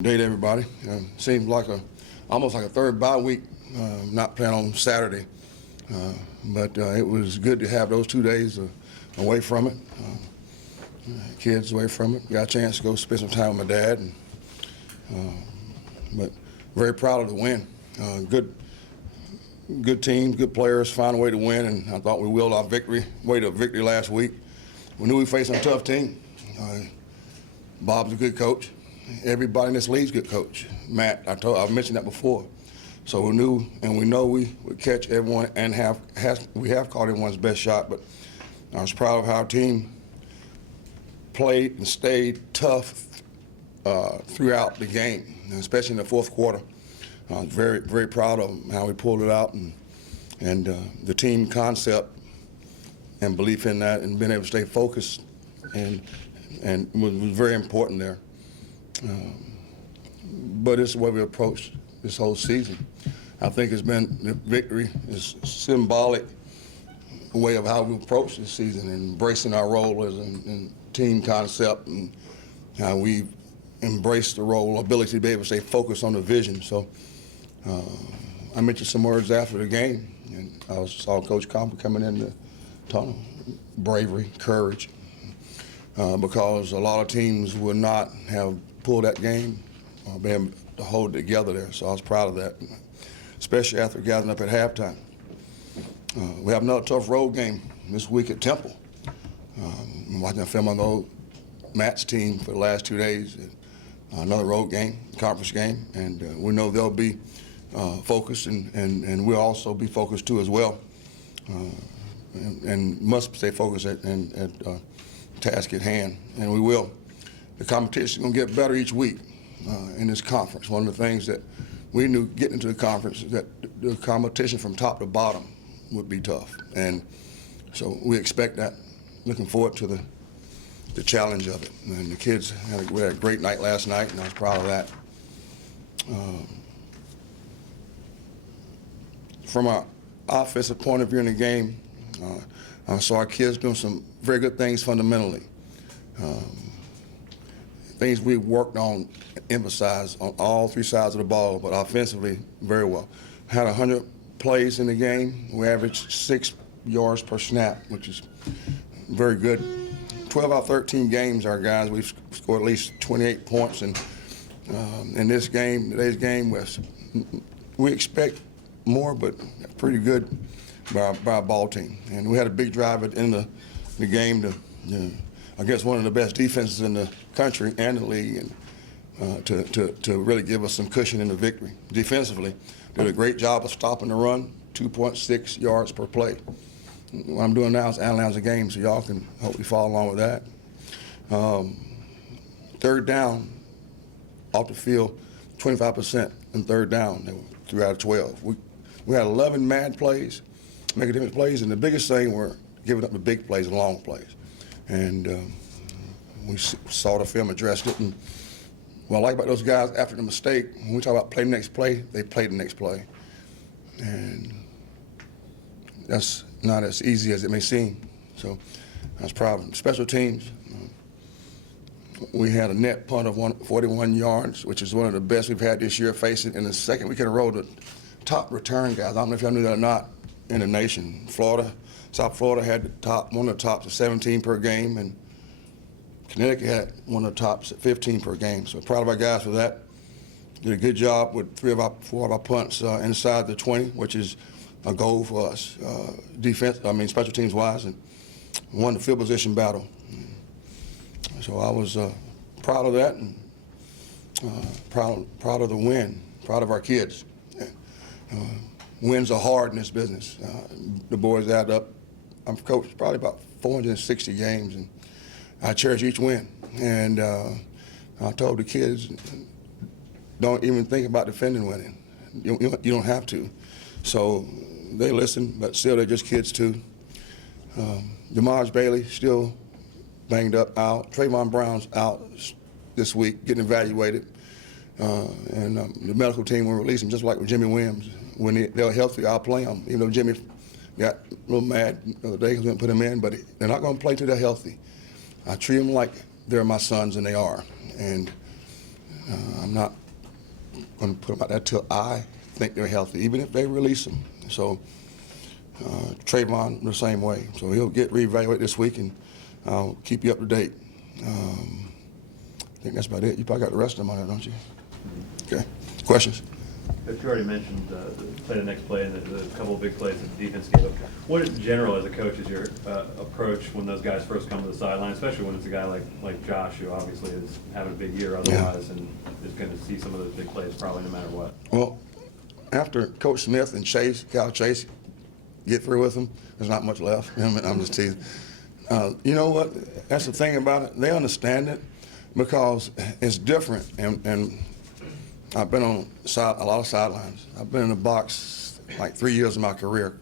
Day to everybody. Seems like almost like a third bye week, not playing on Saturday. But it was good to have those 2 days away from it. Kids away from it. Got a chance to go spend some time with my dad. But very proud of the win. Good team, good players, found a way to win, and I thought we willed our way to victory last week. We knew we faced a tough team. Bob's a good coach. Everybody in this league's a good coach. Matt, I've mentioned that before. So we knew, and we know we would catch everyone and we have caught everyone's best shot. But I was proud of how our team played and stayed tough throughout the game, especially in the fourth quarter. I was very, very proud of how we pulled it out, and the team concept and belief in that, and being able to stay focused, and was very important there. But it's the way we approached this whole season. I think the victory is symbolic way of how we approach this season, and embracing our role as a team concept, and how we embrace the role, ability to be able to stay focused on the vision. So I mentioned some words after the game, and I saw Coach Comper coming in the tunnel. Bravery, courage, because a lot of teams would not have pulled that game or be able to hold it together there. So I was proud of that, especially after gathering up at halftime. We have another tough road game this week at Temple. I'm watching a film on Matt's team for the last 2 days. Another road game, conference game, and we know they'll be focused, and we'll also be focused too as well, and must stay focused at task at hand, and we will. The competition is going to get better each week in this conference. One of the things that we knew getting into the conference is that the competition from top to bottom would be tough, and so we expect that. Looking forward to the challenge of it. And the kids we had a great night last night, and I was proud of that. From an offensive point of view in the game, I saw our kids doing some very good things fundamentally. Things we worked on, emphasized on all three sides of the ball, but offensively, very well. Had 100 plays in the game. We averaged 6 yards per snap, which is very good. 12 out of 13 games, our guys, we've scored at least 28 points. And in this game, today's game, we expect more, but pretty good by our ball team. And we had a big drive at the end of the game to, I guess, one of the best defenses in the country and the league, and to really give us some cushion in the victory. Defensively, did a great job of stopping the run, 2.6 yards per play. What I'm doing now is analyzing the game, so y'all can hopefully follow along with that. Third down, off the field, 25% in third down. They were 3 out of 12. We had 11 mad plays, making different plays, and the biggest thing were giving up the big plays and long plays. And we saw the film, addressed it, and what I like about those guys after the mistake, when we talk about play the next play, they played the next play. And that's not as easy as it may seem. So I was proud of them. Special teams, we had a net punt of 41 yards, which is one of the best we've had this year, facing in the second week in a row the top return guys. I don't know if y'all knew that or not in the nation. South Florida had one of the tops at 17 per game, and Connecticut had one of the tops at 15 per game. So proud of our guys for that. Did a good job with 4 of our punts inside the 20, which is a goal for us, special teams wise, and won the field position battle. So I was proud of that, and proud of the win, proud of our kids. Wins are hard in this business. The boys add up. I've coached probably about 460 games, and I cherish each win. And I told the kids, don't even think about defending winning. You don't have to. So they listen, but still they're just kids too. DeMarge Bailey still banged up, out. Trayvon Brown's out this week, getting evaluated. And the medical team will release him, just like with Jimmy Williams. When they're healthy, I'll play them. Even though Jimmy got a little mad the other day because we didn't put him in, but they're not going to play till they're healthy. I treat them like they're my sons, and they are. And I'm not going to put them out there till I think they're healthy, even if they release them. So Trayvon the same way. So he'll get reevaluated this week, and I'll keep you up to date. I think that's about it. You probably got the rest of them on there, don't you? Okay. Questions? But you already mentioned play the next play and the couple of big plays that the defense gave up. What in general, as a coach, is your approach when those guys first come to the sideline, especially when it's a guy like Josh, who obviously is having a big year otherwise, and is going to see some of those big plays probably no matter what? Well, after Coach Smith and Cal Chase get through with them, there's not much left. I'm just teasing. You know what? That's the thing about it. They understand it because it's different. And I've been on a lot of sidelines. I've been in the box like 3 years of my career.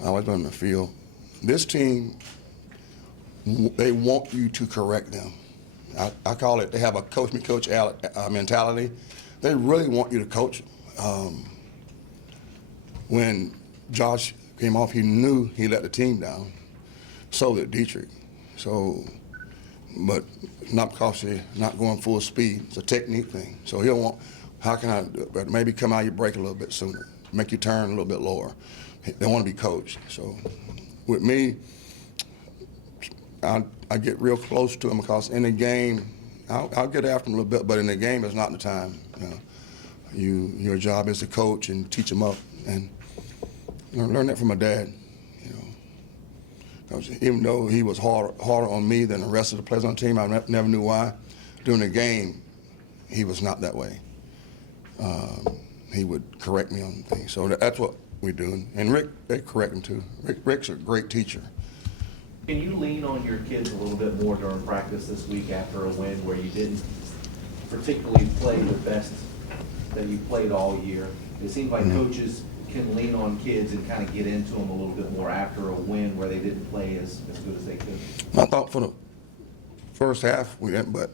I've always been in the field. This team, they want you to correct them. I call it, they have a coach me coach mentality. They really want you to coach them. When Josh came off, he knew he let the team down. So did Dietrich. So, but not because they're not going full speed. It's a technique thing. So he'll want, how can I do it? But maybe come out your break a little bit sooner, make you turn a little bit lower. They want to be coached. So with me, I get real close to them because in the game, I'll get after them a little bit, but in the game, it's not the time. Your job is to coach and teach them up, and learn that from my dad. Even though he was harder on me than the rest of the players on the team, I never knew why. During the game, he was not that way. He would correct me on things. So that's what we're doing. And Rick, they correct him too. Rick's a great teacher. Can you lean on your kids a little bit more during practice this week after a win where you didn't particularly play the best that you played all year? It seems like coaches can lean on kids and kind of get into them a little bit more after a win where they didn't play as good as they could. I thought for the first half we didn't, but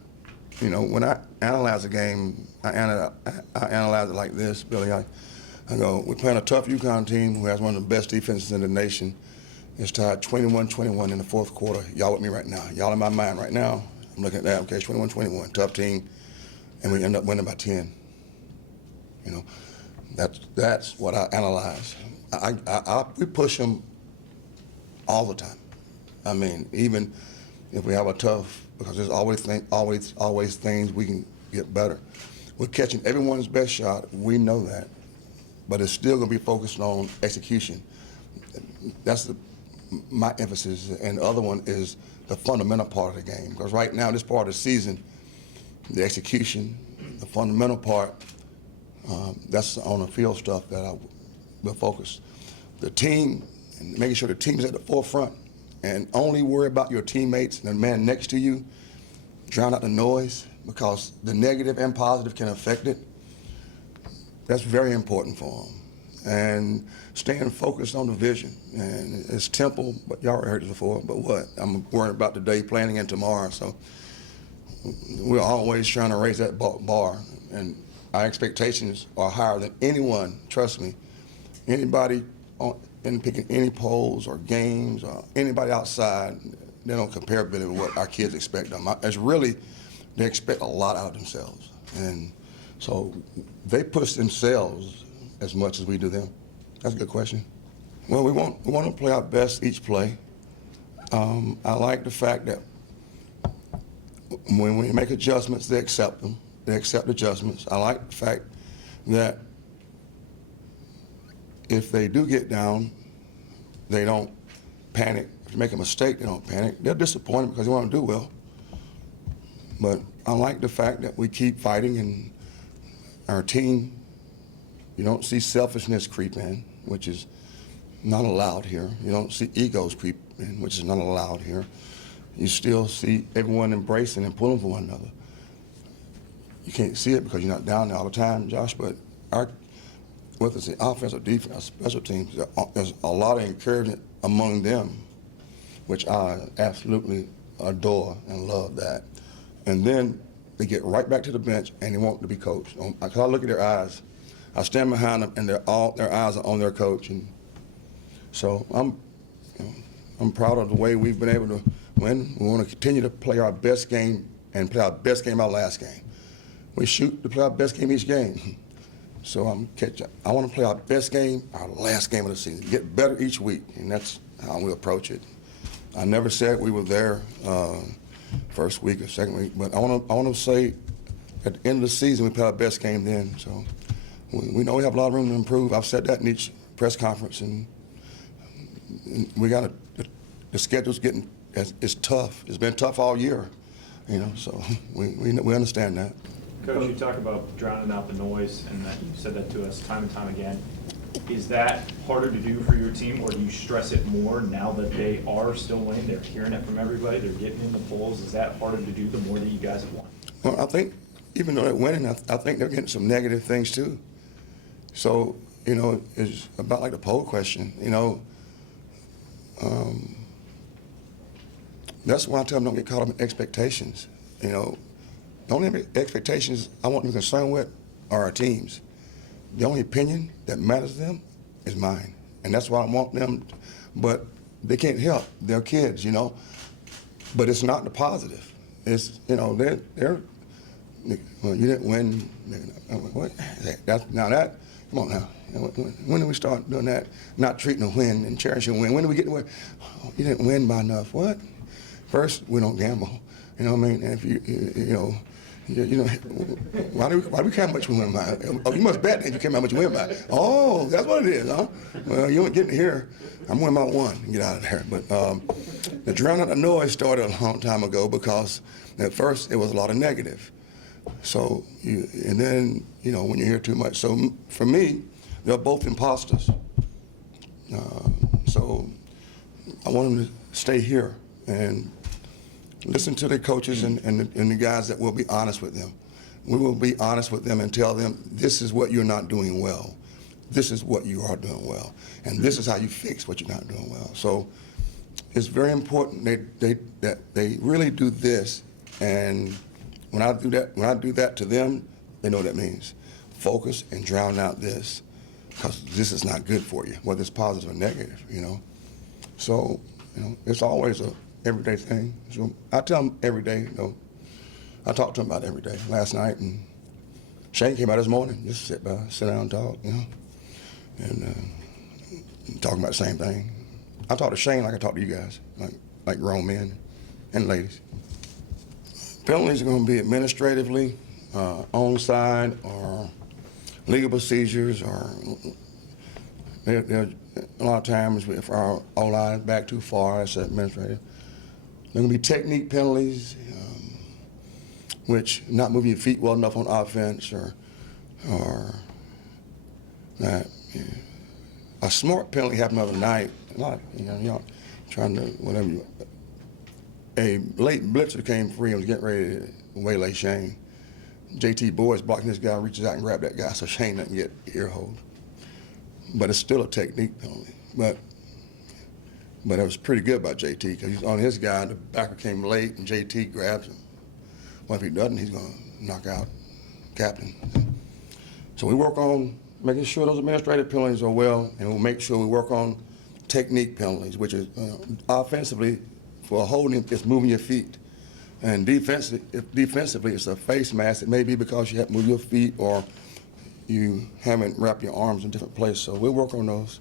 when I analyze a game, I analyze it like this, Billy. I go, we're playing a tough UConn team who has one of the best defenses in the nation. It's tied 21-21 in the fourth quarter. Y'all with me right now. Y'all in my mind right now. I'm looking at that. Okay, it's 21-21, tough team, and we end up winning by 10. That's what I analyze. We push them all the time. I mean, even if we have a tough, because there's always things we can get better. We're catching everyone's best shot. We know that, but it's still going to be focused on execution. That's my emphasis, and the other one is the fundamental part of the game. Because right now, this part of the season, the execution, the fundamental part. That's on the field stuff that I will focus. The team, and making sure the team is at the forefront, and only worry about your teammates and the man next to you. Drown out the noise, because the negative and positive can affect it. That's very important for them. And staying focused on the vision. And it's Temple, but y'all already heard it before, but what? I'm worried about today, planning, and tomorrow. So we're always trying to raise that bar. And our expectations are higher than anyone, trust me. Anybody in picking any polls or games or anybody outside, they don't compare with what our kids expect of them. It's really, they expect a lot out of themselves. And so they push themselves as much as we do them. That's a good question. Well, we want to play our best each play. I like the fact that when we make adjustments, they accept them. They accept adjustments. I like the fact that if they do get down, they don't panic. If you make a mistake, they don't panic. They're disappointed because they want to do well. But I like the fact that we keep fighting, and our team, you don't see selfishness creep in, which is not allowed here. You don't see egos creep in, which is not allowed here. You still see everyone embracing and pulling for one another. You can't see it because you're not down there all the time, Josh, but whether it's the offense or defense, special teams, there's a lot of encouragement among them, which I absolutely adore and love that. And then they get right back to the bench and they want to be coached. Because I look at their eyes. I stand behind them and their eyes are on their coach. And so I'm proud of the way we've been able to win. We want to continue to play our best game and play our best game our last game. we shoot to play our best game each game. So I want to play our best game, our last game of the season, get better each week, and that's how we approach it. I never said we were there first week or second week, but I want to say at the end of the season we play our best game then. So we know we have a lot of room to improve. I've said that in each press conference, and we got the schedule's getting it's tough. It's been tough all year, So we understand that. Coach, you talk about drowning out the noise, and that you've said that to us time and time again. Is that harder to do for your team, or do you stress it more now that they are still winning? They're hearing it from everybody. They're getting in the polls. Is that harder to do the more that you guys have won? Well, I think even though they're winning, I think they're getting some negative things too. So, it's about like the poll question, That's why I tell them don't get caught up in expectations, The only expectations I want them concerned with are our teams. The only opinion that matters to them is mine. And that's why I want them, but they can't help. They're kids, But it's not the positive. It's, they're well, you didn't win. What? Come on now. When do we start doing that? Not treating a win and cherishing a win. When do we get to win? Oh, you didn't win by enough. What? First, we don't gamble. If why do we care how much we win by? Oh, you must bet that you care how much you win by. Oh, that's what it is, huh? Well, you ain't getting here. I'm winning by one. Get out of there. But the drowning out the noise started a long time ago because at first it was a lot of negative. So, and then, when you hear too much. So for me, they're both imposters. So I want them to stay here and listen to the coaches and the guys that will be honest with them. We will be honest with them and tell them, this is what you're not doing well. This is what you are doing well. And this is how you fix what you're not doing well. So it's very important that they really do this. And when I do that to them, they know what that means. Focus and drown out this, because this is not good for you, whether it's positive or negative, So, it's always a everyday thing. So I tell them every day, I talk to them about it every day. Last night, and Shane came out this morning, just sit down and talk, and talking about the same thing. I talk to Shane like I talk to you guys, like grown men and ladies. Penalties are going to be administratively, onside, or legal procedures, or a lot of times if our O-line is back too far, that's administrative. There are going to be technique penalties, which not moving your feet well enough on offense, or that. A smart penalty happened the other night. A lot, y'all trying to whatever. A late blitzer came free and was getting ready to waylay Shane. JT Boyd's blocking this guy, reaches out and grabs that guy so Shane doesn't get ear hold. But it's still a technique penalty. But it was pretty good by JT because he's on his guy. The backer came late and JT grabs him. Well, if he doesn't, he's going to knock out captain. So we work on making sure those administrative penalties are well, and we'll make sure we work on technique penalties, which is offensively for holding, it's moving your feet. And defensively, it's a face mask. It may be because you have to move your feet or you haven't wrapped your arms in different places. So we'll work on those.